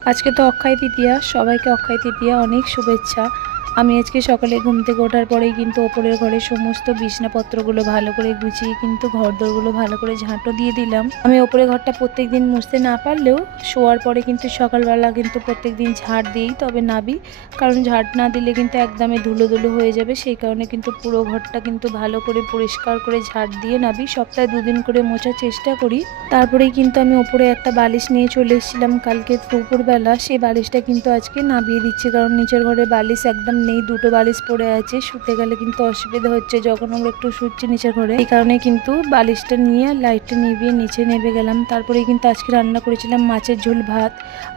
আজকে তো অক্ষয় তৃতীয়া, সবাইকে অক্ষয় তৃতীয়া অনেক শুভেচ্ছা। আমি আজকে সকালে ঘুম থেকে ওঠার পরেই কিন্তু ওপরের ঘরে সমস্ত বিছানাপত্রগুলো ভালো করে গুছিয়ে কিন্তু ঘরদোরগুলো ভালো করে ঝাঁটো দিয়ে দিলাম। আমি ওপরের ঘরটা প্রত্যেকদিন মুছতে না পারলেও শোয়ার পরে কিন্তু সকালবেলা কিন্তু প্রত্যেকদিন ঝাড় দিই, তবে নাবি, কারণ ঝাড় না দিলে কিন্তু একদমই ধুলো ধুলো হয়ে যাবে। সেই কারণে কিন্তু পুরো ঘরটা কিন্তু ভালো করে পরিষ্কার করে ঝাড় দিয়ে নাবি, সপ্তাহে 2 দিন করে মোছার চেষ্টা করি। তারপরেই কিন্তু আমি ওপরে একটা বালিশ নিয়ে চলে এসেছিলাম কালকে দুপুরবেলা। সেই বালিশটা কিন্তু আজকে নাবিয়ে দিচ্ছি, কারণ নিচের ঘরে বালিশ একদম নেই, 2টো বালিশ পড়ে আছে। শুতে গেলে কিন্তু অসুবিধা হচ্ছে যখন আমরা একটু শুচ্ছি নিচের ঘরে। এই কারণে কিন্তু বালিশটা নিয়ে লাইটটা নিভিয়ে নিচে নেমে গেলাম। তারপরে কিন্তু আজকে রান্না করেছিলাম মাছের ঝোল ভাত।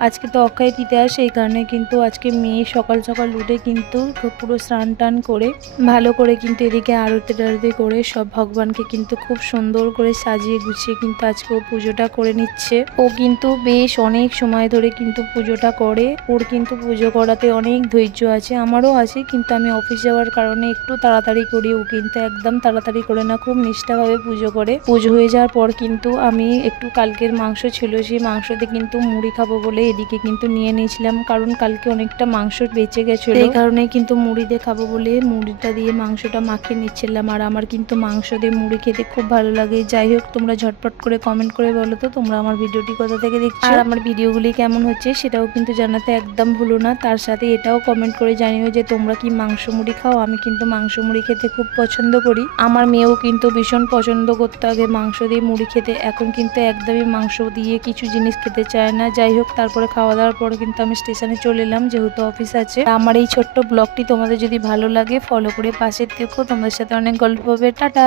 আজকে তো অক্ষয় তৃতীয়া, সেই কারণে কিন্তু আজকে মেয়ে সকাল সকাল উঠে কিন্তু পুরো স্নান টান করে ভালো করে কিন্তু এদিকে আরতি টারতি করে সব ভগবানকে কিন্তু খুব সুন্দর করে সাজিয়ে গুছিয়ে কিন্তু আজকে ও পুজোটা করে নিচ্ছে। ও কিন্তু বেশ অনেক সময় ধরে কিন্তু পুজোটা করে। ওর কিন্তু পুজো করাতে অনেক ধৈর্য আছে, আমারও আছে, কিন্তু আমি অফিস যাওয়ার কারণে একটু তাড়াতাড়ি করি। ও কিন্তু একদম তাড়াতাড়ি করে না, খুব নিষ্ঠাভাবে পুজো করে। পুজো হয়ে যাওয়ার পর কিন্তু আমি একটু কালকের মাংস ছিল, সেই মাংসতে কিন্তু মুড়ি খাবো বলে এদিকে কিন্তু নিয়ে নিয়েছিলাম, কারণ কালকে অনেকটা মাংস বেঁচে গেছিল। এই কারণে কিন্তু মুড়ি দিয়ে খাবো বলে মুড়িটা দিয়ে মাংসটা মাখিয়ে নিচ্ছিলাম। আর আমার কিন্তু মাংস দিয়ে মুড়ি খেতে খুব ভালো লাগে। যাই হোক, তোমরা ঝটপট করে কমেন্ট করে বলো তো তোমরা আমার ভিডিওটি কোথা থেকে দেখছো, আর আমার ভিডিওগুলি কেমন হচ্ছে সেটাও কিন্তু জানাতে একদম ভুলো না। তার সাথে এটাও কমেন্ট করে জানিও যে তোমরা কি মাংস মুড়ি খাও। আমি কিন্তু মাংস মুড়ি খেতে খুব পছন্দ করি। আমার মেয়েও কিন্তু ভীষণ পছন্দ করতো আগে মাংস দিয়ে মুড়ি খেতে, এখন কিন্তু একদমই মাংস দিয়ে কিছু জিনিস খেতে চায় না। যাই হোক, তারপরে খাওয়া দাওয়ার পরে কিন্তু আমি স্টেশনে চলে এলাম, যেহেতু অফিস আছে। আমার এই ছোট্ট ব্লগটি তোমাদের যদি ভালো লাগে ফলো করে পাশে থেকো, তোমাদের সাথে অনেক গল্প হবে। টাটা।